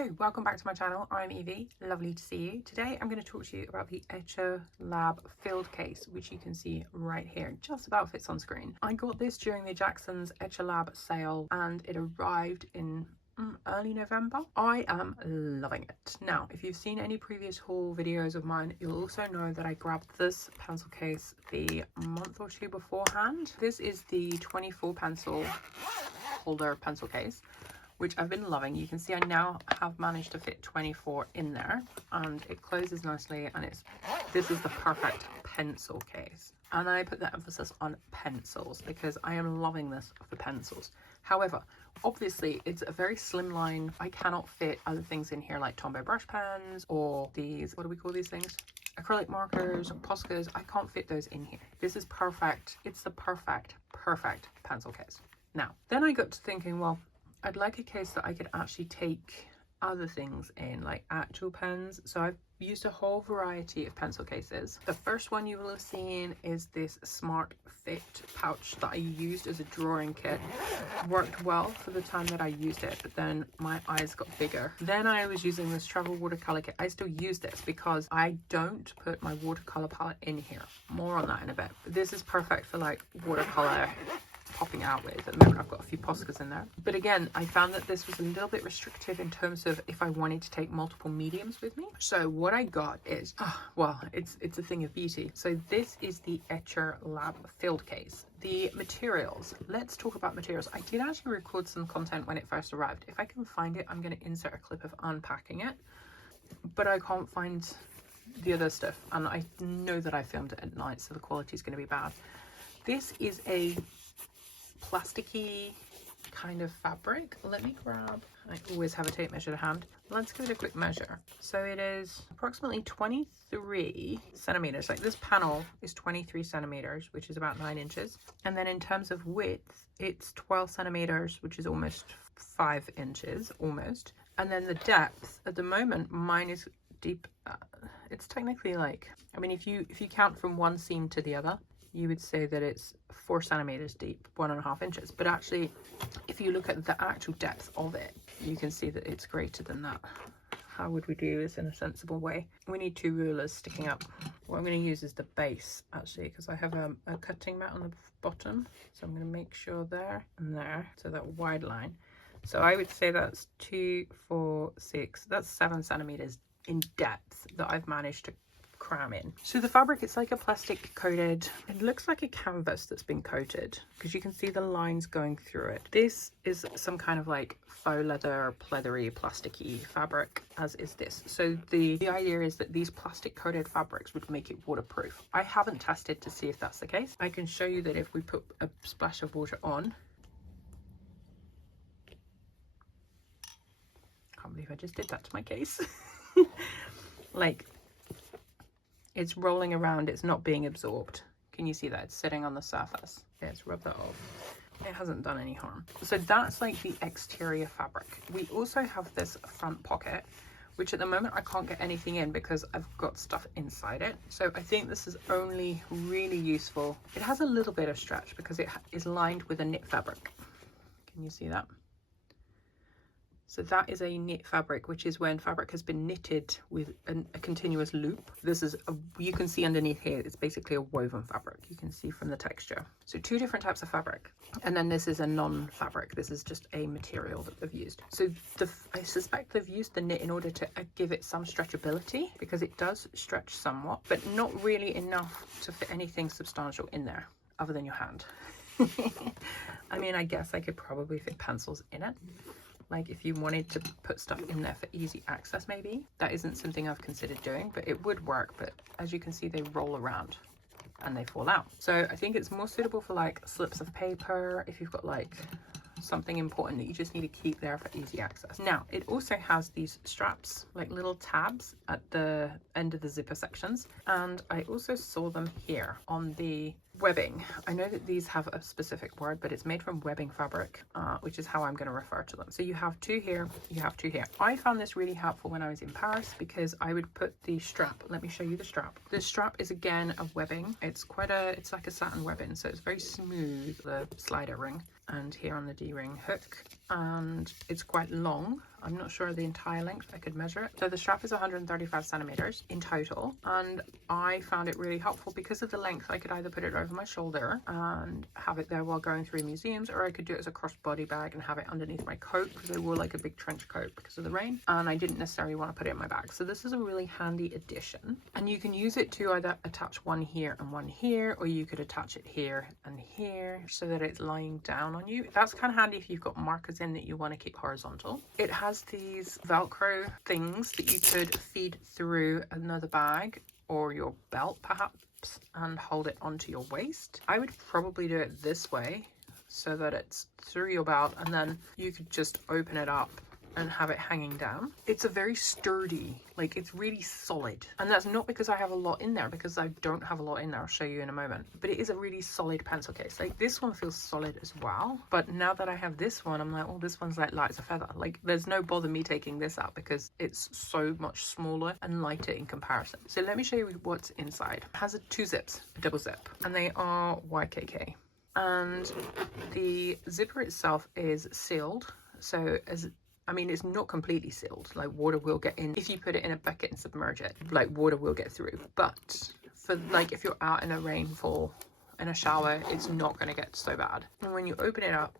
Hello, welcome back to my channel. I'm Evie, lovely to see you. Today I'm going to talk to you about the Etchr Field Case, which you can see right here, just about fits on screen. I got this during the Jackson's Etchr Lab sale and it arrived in early November. I am loving it. Now, if you've seen any previous haul videos of mine, you'll also know that I grabbed this pencil case the month or two beforehand. This is the 24 pencil holder pencil case, which I've been loving. You can see I now have managed to fit 24 in there and it closes nicely, and this is the perfect pencil case. And I put the emphasis on pencils because I am loving this for pencils. However, obviously it's a very slim line. I cannot fit other things in here like Tombow brush pens or these, what do we call these things? Acrylic markers or Poscas. I can't fit those in here. This is perfect. It's the perfect pencil case. Now, then I got to thinking, well, I'd like a case that I could actually take other things in, like actual pens. So I've used a whole variety of pencil cases. The first one you will have seen is this Smart Fit pouch that I used as a drawing kit. Worked well for the time that I used it, but then my eyes got bigger. Then I was using this travel watercolor kit. I still use this because I don't put my watercolor palette in here. More on that in a bit. But this is perfect for like watercolor popping out with. At the moment I've got a few Poscas in there, but again I found that this was a little bit restrictive in terms of if I wanted to take multiple mediums with me. So what I got is well, it's a thing of beauty. So this is the Etchr Field Case. The materials, let's talk about materials. I did actually record some content when it first arrived. If I can find it, I'm going to insert a clip of unpacking it, but I can't find the other stuff, and I know that I filmed it at night, so the quality is going to be bad. This is a plasticky kind of fabric. Let me grab, I always have a tape measure to hand. Let's give it a quick measure. So it is approximately 23 centimeters. Like this panel is 23 centimeters, which is about 9 inches. And then in terms of width, it's 12 centimeters, which is almost 5 inches, almost. And then the depth, at the moment, mine is deep. It's technically like, I mean, if you count from one seam to the other, you would say that it's 4 centimeters deep, 1.5 inches. But actually, if you look at the actual depth of it, you can see that it's greater than that. How would we do this in a sensible way? We need 2 rulers sticking up. What I'm going to use is the base, actually, because I have a cutting mat on the bottom. So I'm going to make sure there and there, so that wide line. So I would say that's 2, 4, 6, that's 7 centimeters in depth that I've managed to cram in. So the fabric, it's like a plastic coated, it looks like a canvas that's been coated because you can see the lines going through it. This is some kind of like faux leather, pleathery, plasticky fabric, as is this. So the idea is that these plastic coated fabrics would make it waterproof. I haven't tested to see if that's the case. I can show you that if we put a splash of water on, can't believe I just did that to my case. Like, it's rolling around, it's not being absorbed. Can you see that? It's sitting on the surface. Let's rub that off. It hasn't done any harm. So that's like the exterior fabric. We also have this front pocket, which at the moment I can't get anything in because I've got stuff inside it. So I think this is only really useful. It has a little bit of stretch because it is lined with a knit fabric. Can you see that? So that is a knit fabric, which is when fabric has been knitted with a continuous loop. This is, you can see underneath here, it's basically a woven fabric. You can see from the texture. So 2 different types of fabric. And then this is a non-fabric. This is just a material that they've used. So I suspect they've used the knit in order to give it some stretchability, because it does stretch somewhat, but not really enough to fit anything substantial in there other than your hand. I mean, I guess I could probably fit pencils in it. Like if you wanted to put stuff in there for easy access, maybe. That isn't something I've considered doing, but it would work. But as you can see, they roll around and they fall out. So I think it's more suitable for like slips of paper, if you've got like something important that you just need to keep there for easy access. Now, it also has these straps, like little tabs at the end of the zipper sections. And I also saw them here on the webbing. I know that these have a specific word, but it's made from webbing fabric, which is how I'm going to refer to them. So you have 2 here, you have 2 here. I found this really helpful when I was in Paris because I would put the strap, let me show you the strap. The strap is again a webbing. It's like a satin webbing, so it's very smooth, the slider ring. and here on the D-ring hook, and it's quite long. I'm not sure the entire length, I could measure it. So the strap is 135 centimeters in total, and I found it really helpful because of the length. I could either put it over my shoulder and have it there while going through museums, or I could do it as a crossbody bag and have it underneath my coat, because I wore like a big trench coat because of the rain, and I didn't necessarily want to put it in my bag. So this is a really handy addition, and you can use it to either attach one here and one here, or you could attach it here and here so that it's lying down on you. That's kind of handy if you've got markers in that you want to keep horizontal. It has these Velcro things that you could feed through another bag or your belt perhaps and hold it onto your waist. I would probably do it this way so that it's through your belt, and then you could just open it up and have it hanging down. It's a very sturdy, like it's really solid, and that's not because I have a lot in there, because I don't have a lot in there. I'll show you in a moment, but it is a really solid pencil case. Like this one feels solid as well, but now that I have this one, I'm like, oh, this one's like light as a feather. Like there's no bother me taking this out because it's so much smaller and lighter in comparison. So let me show you what's inside. It has two zips, a double zip, and they are YKK, and the zipper itself is sealed. So I mean, it's not completely sealed, like water will get in. If you put it in a bucket and submerge it, like water will get through. But for like if you're out in a rainfall, in a shower, it's not going to get so bad. And when you open it up,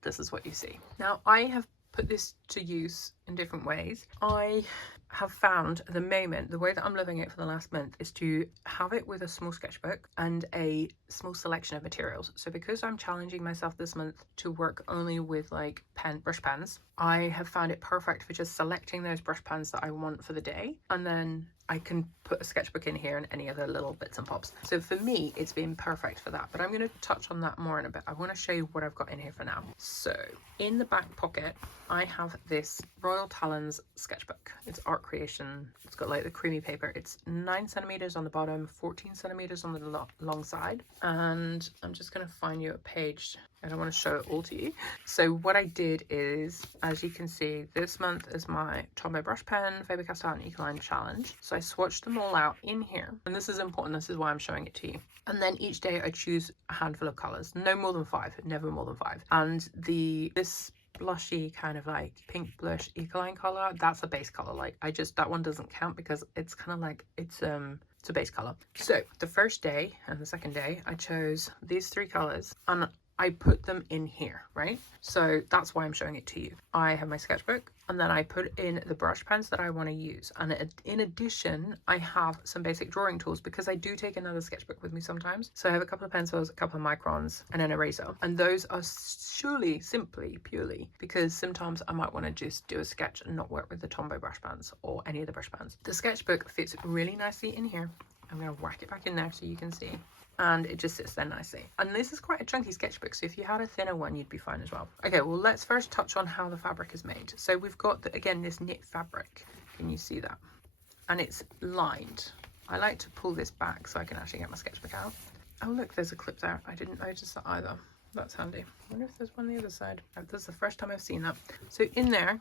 this is what you see. Now, I have put this to use in different ways. I have found at the moment, the way that I'm living it for the last month is to have it with a small sketchbook and a small selection of materials. So because I'm challenging myself this month to work only with like brush pens, I have found it perfect for just selecting those brush pens that I want for the day, and then I can put a sketchbook in here and any other little bits and bobs. So for me, it's been perfect for that, but I'm going to touch on that more in a bit. I want to show you what I've got in here for now. So in the back pocket, I have this Royal Talons sketchbook. It's art creation. It's got like the creamy paper. It's 9 centimeters on the bottom, 14 centimeters on the long side. And I'm just going to find you a page. I don't want to show it all to you. So what I did is, as you can see, this month is my Tombow brush pen, Faber-Castell and Ecoline challenge. So I swatched them all out in here. And this is important. This is why I'm showing it to you. And then each day I choose a handful of colors. No more than 5. Never more than 5. And this blushy kind of like pink blush Ecoline color, that's a base color. Like that one doesn't count because it's kind of like it's a base color. So the first day and the second day I chose these 3 colors and I put them in here, right? So that's why I'm showing it to you. I have my sketchbook and then I put in the brush pens that I want to use. And in addition, I have some basic drawing tools because I do take another sketchbook with me sometimes. So I have a couple of pencils, a couple of microns and an eraser. And those are purely because sometimes I might want to just do a sketch and not work with the Tombow brush pens or any of the brush pens. The sketchbook fits really nicely in here. I'm going to whack it back in there so you can see. And it just sits there nicely. And this is quite a chunky sketchbook, so if you had a thinner one, you'd be fine as well. Okay, well, let's first touch on how the fabric is made. So we've got, again, this knit fabric. Can you see that? And it's lined. I like to pull this back so I can actually get my sketchbook out. Oh, look, there's a clip there. I didn't notice that either. That's handy. I wonder if there's one on the other side. Oh, this is the first time I've seen that. So in there,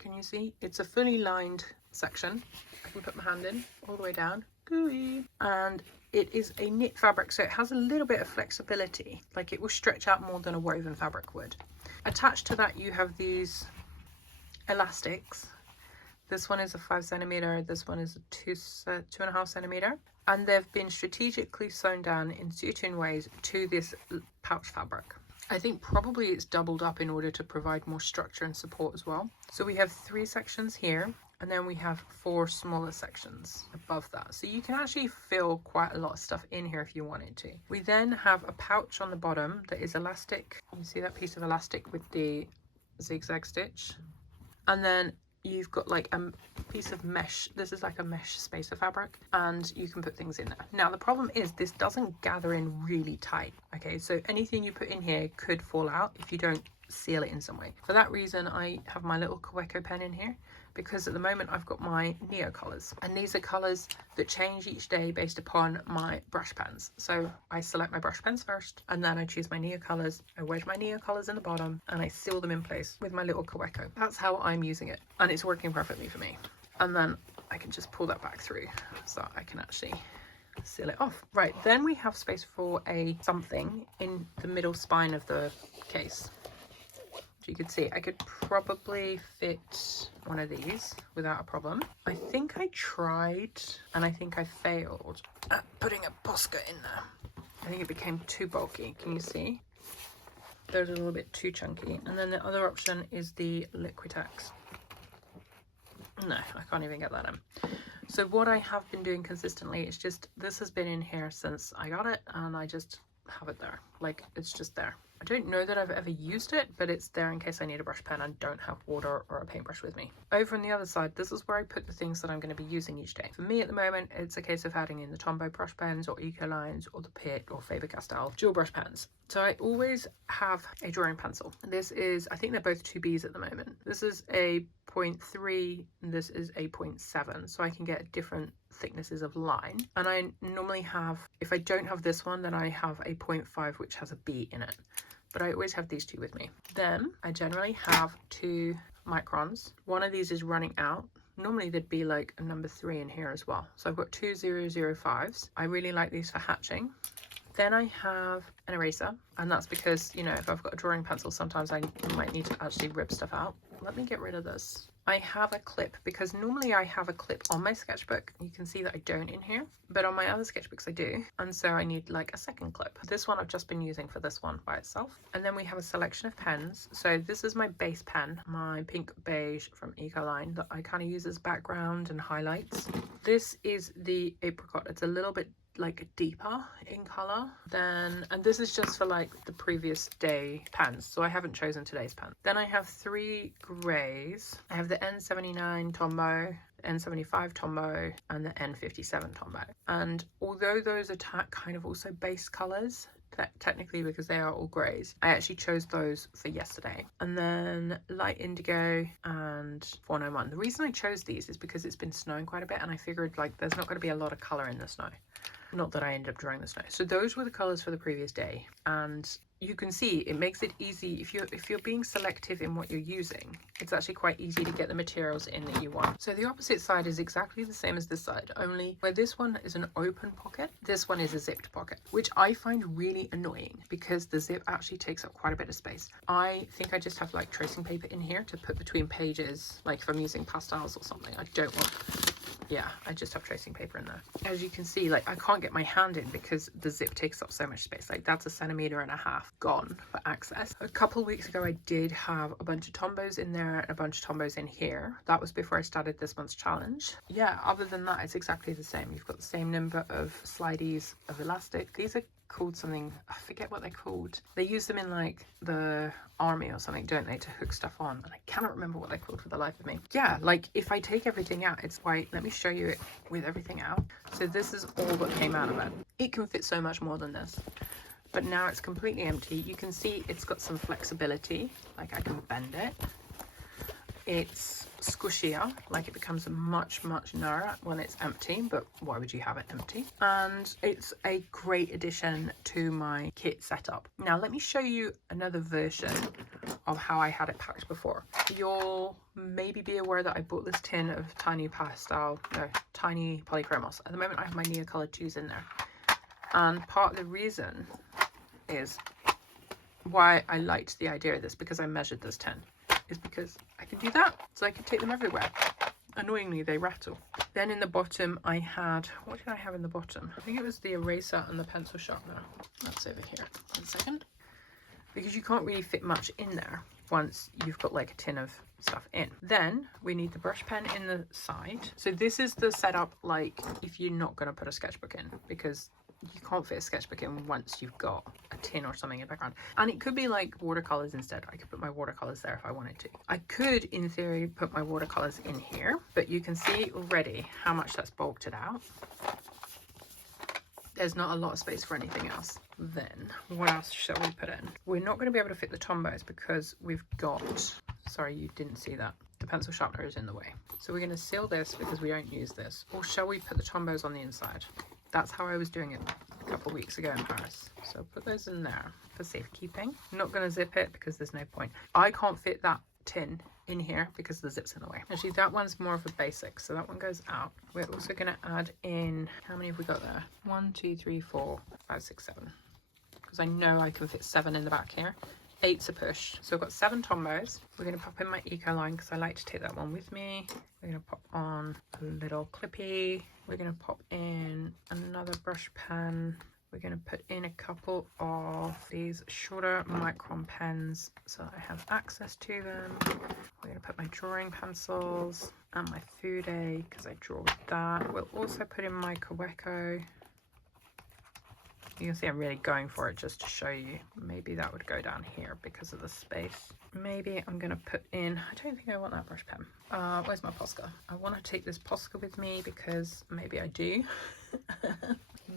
can you see? It's a fully lined section. I can put my hand in all the way down. Gooey. And it is a knit fabric, so it has a little bit of flexibility, like it will stretch out more than a woven fabric would. Attached to that you have these elastics. This one is a 5 centimeter, this one is a 2.5 centimeter, and they've been strategically sewn down in certain ways to this pouch fabric. I think probably it's doubled up in order to provide more structure and support as well. So we have 3 sections here, and then we have 4 smaller sections above that. So you can actually fill quite a lot of stuff in here if you wanted to. We then have a pouch on the bottom that is elastic. You see that piece of elastic with the zigzag stitch? And then you've got like a piece of mesh. This is like a mesh spacer fabric, and you can put things in there. Now the problem is this doesn't gather in really tight. Okay, so anything you put in here could fall out if you don't seal it in some way. For that reason, I have my little Gouache pen in here, because at the moment I've got my Neo colors, and these are colors that change each day based upon my brush pens. So I select my brush pens first, and then I choose my Neo colors. I wedge my Neo colors in the bottom, and I seal them in place with my little Gouache. That's how I'm using it, and it's working perfectly for me. And then I can just pull that back through so I can actually seal it off. Right, then we have space for a something in the middle spine of the case. So you could see I could probably fit one of these without a problem. I think I tried and I think I failed at putting a Posca in there. I think it became too bulky. Can you see? Those are a little bit too chunky. And then the other option is the Liquitex. No, I can't even get that in. So what I have been doing consistently is just, this has been in here since I got it, and I just have it there. Like, it's just there. I don't know that I've ever used it, but it's there in case I need a brush pen and don't have water or a paintbrush with me. Over on the other side, this is where I put the things that I'm going to be using each day. For me at the moment, it's a case of adding in the Tombow brush pens or Ecolines or the Pitt or Faber-Castell dual brush pens. So I always have a drawing pencil. This is, I think they're both 2Bs at the moment. This is a 0.3 and this is a 0.7, so I can get different thicknesses of line. And I normally have, if I don't have this one, then I have a 0.5 which has a B in it. But I always have these two with me. Then I generally have 2 microns. One of these is running out. Normally there'd be like a number 3 in here as well. So I've got 2 005s. I really like these for hatching. Then I have an eraser, and that's because, you know, if I've got a drawing pencil, sometimes I might need to actually rip stuff out. Let me get rid of this. I have a clip, because normally I have a clip on my sketchbook. You can see that I don't in here, but on my other sketchbooks I do, and so I need like a second clip. This one I've just been using for this one by itself. And then we have a selection of pens. So this is my base pen, my pink beige from Ecoline that I kind of use as background and highlights. This is the apricot. It's a little bit like deeper in color than, and this is just for like the previous day pens, so I haven't chosen today's pen. Then I have 3 grays. I have the N79 Tombow, N75 Tombow, and the N57 Tombow. And although those are kind of also base colors technically because they are all grays, I actually chose those for yesterday. And then light indigo and 491. The reason I chose these is because it's been snowing quite a bit, and I figured like there's not going to be a lot of color in the snow. Not that I ended up drawing the snow. So those were the colors for the previous day, and you can see it makes it easy if you're being selective in what you're using. It's actually quite easy to get the materials in that you want. So the opposite side is exactly the same as this side, only where this one is an open pocket, this one is a zipped pocket, which I find really annoying because the zip actually takes up quite a bit of space. I think I just have like tracing paper in here to put between pages, like if I'm using pastels or something. I don't want, yeah, I just have tracing paper in there. As you can see, like I can't get my hand in because the zip takes up so much space. Like that's 1.5 centimeters gone for access. A couple of weeks ago I did have a bunch of Tombows in there and a bunch of Tombows in here. That was before I started this month's challenge. Yeah, other than that it's exactly the same. You've got the same number of slideys of elastic. These are called something, I forget what they're called. They use them in like the army or something, don't they, to hook stuff on, and I cannot remember what they're called for the life of me. Yeah, like if I take everything out, it's white. Let me show you it with everything out. So this is all that came out of it. It can fit so much more than this, but now it's completely empty. You can see it's got some flexibility, like I can bend it. It's squishier, like it becomes much narrower when it's empty, but why would you have it empty? And it's a great addition to my kit setup. Now let me show you another version of how I had it packed before. You'll maybe be aware that I bought this tin of tiny polychromos. At the moment I have my Neocolor 2s in there, and part of the reason is why I liked the idea of this, because I measured this tin, is because I can do that, so I can take them everywhere. Annoyingly, they rattle. Then in the bottom I had, what did I have in the bottom? I think it was the eraser and the pencil sharpener. That's over here. 1 second. Because you can't really fit much in there once you've got like a tin of stuff in. Then we need the brush pen in the side. So this is the setup like if you're not going to put a sketchbook in, because you can't fit a sketchbook in once you've got a tin or something in the background. And it could be like watercolors instead. I could put my watercolors there if I wanted to. I could, in theory, put my watercolors in here, but you can see already how much that's bulked it out. There's not a lot of space for anything else. Then, what else shall we put in? We're not going to be able to fit the Tombows because we've got, sorry, you didn't see that. The pencil sharpener is in the way. So we're going to seal this because we don't use this. Or shall we put the Tombows on the inside? That's how I was doing it a couple of weeks ago in Paris. So put those in there for safekeeping. I'm not going to zip it because there's no point. I can't fit that tin in here because the zip's in the way. Actually, that one's more of a basic, so that one goes out. We're also going to add in, how many have we got there? 1, 2, 3, 4, 5, 6, 7. Because I know I can fit 7 in the back here. 8's a push. So I've got 7 Tombos. We're going to pop in my eco line because I like to take that one with me. We're going to pop on a little clippy. We're going to pop in another brush pen. We're going to put in a couple of these shorter micron pens so I have access to them. We're going to put my drawing pencils and my Fude because I draw with that. We'll also put in my Gouache. You can see I'm really going for it just to show you. Maybe that would go down here because of the space. Maybe I'm going to put in, I don't think I want that brush pen. Where's my Posca? I want to take this Posca with me because maybe I do.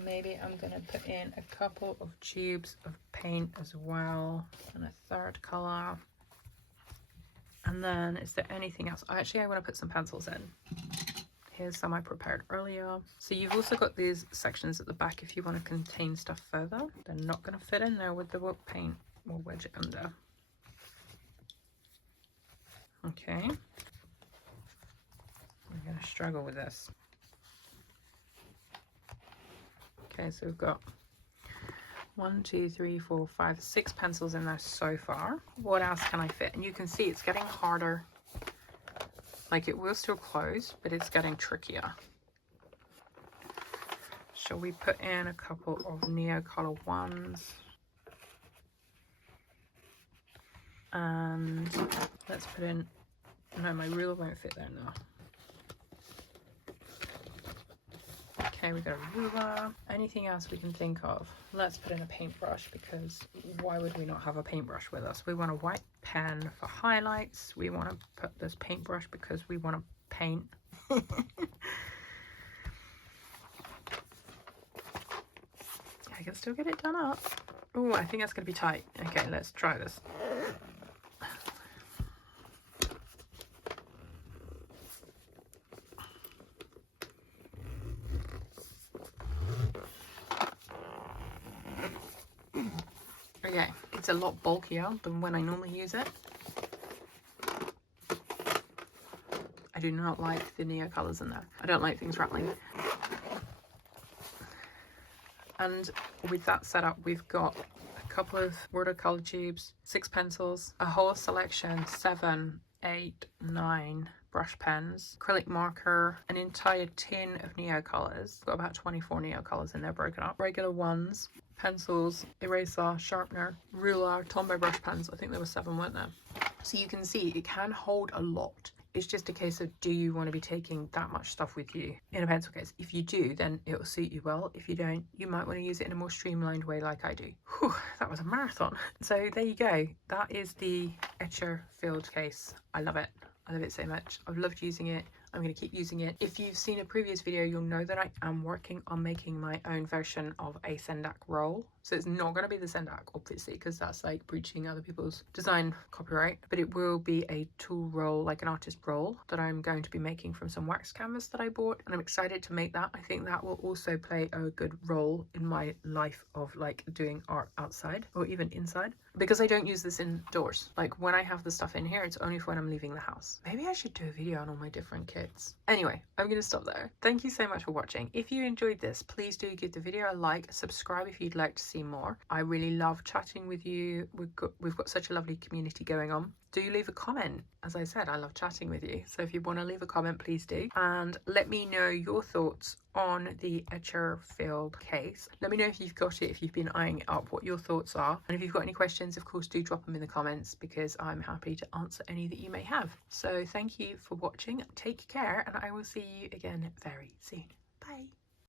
Maybe I'm going to put in a couple of tubes of paint as well, and a third colour. And then is there anything else? Actually, I want to put some pencils in. Here's some I prepared earlier. So you've also got these sections at the back if you want to contain stuff further. They're not going to fit in there with the wood paint. We'll wedge it under. Okay. I'm going to struggle with this. Okay, so we've got 1, 2, 3, 4, 5, 6 pencils in there so far. What else can I fit? And you can see it's getting harder. Like, it will still close, but it's getting trickier. Shall we put in a couple of Neocolor ones? And let's put in, no, my ruler won't fit there now. Okay, we've got a ruler. Anything else we can think of? Let's put in a paintbrush because why would we not have a paintbrush with us? We want a white pen for highlights. We want to put this paintbrush because we want to paint. I can still get it done up. Oh, I think that's going to be tight. Okay, let's try this. Okay, it's a lot bulkier than when I normally use it. I do not like the Neo colours in there. I don't like things rattling. And with that setup, we've got a couple of watercolour tubes, 6 pencils, a whole selection, 7, 8, 9 brush pens, acrylic marker, an entire tin of Neo colours. Got about 24 Neo colours in there broken up. Regular ones, pencils, eraser, sharpener, ruler, Tombow brush pens. I think there were 7, weren't there? So you can see it can hold a lot. It's just a case of, do you want to be taking that much stuff with you in a pencil case? If you do, then it will suit you well. If you don't, you might want to use it in a more streamlined way like I do. Whew, that was a marathon. So there you go. That is the Etchr Field Case. I love it. I love it so much. I've loved using it. I'm going to keep using it. If you've seen a previous video, you'll know that I am working on making my own version of a Sendak roll. So it's not going to be the Sendak, obviously, because that's like breaching other people's design copyright. But it will be a tool roll, like an artist roll, that I'm going to be making from some wax canvas that I bought. And I'm excited to make that. I think that will also play a good role in my life of like doing art outside or even inside. Because I don't use this indoors. Like when I have the stuff in here, it's only for when I'm leaving the house. Maybe I should do a video on all my different kits. Anyway, I'm going to stop there. Thank you so much for watching. If you enjoyed this, please do give the video a like, subscribe if you'd like to see more. I really love chatting with you. We've got such a lovely community going on. Do leave a comment. As I said, I love chatting with you. So if you want to leave a comment, please do. And let me know your thoughts on the Etchr Field Case. Let me know if you've got it, if you've been eyeing it up, what your thoughts are. And if you've got any questions, of course, do drop them in the comments because I'm happy to answer any that you may have. So thank you for watching. Take care and I will see you again very soon.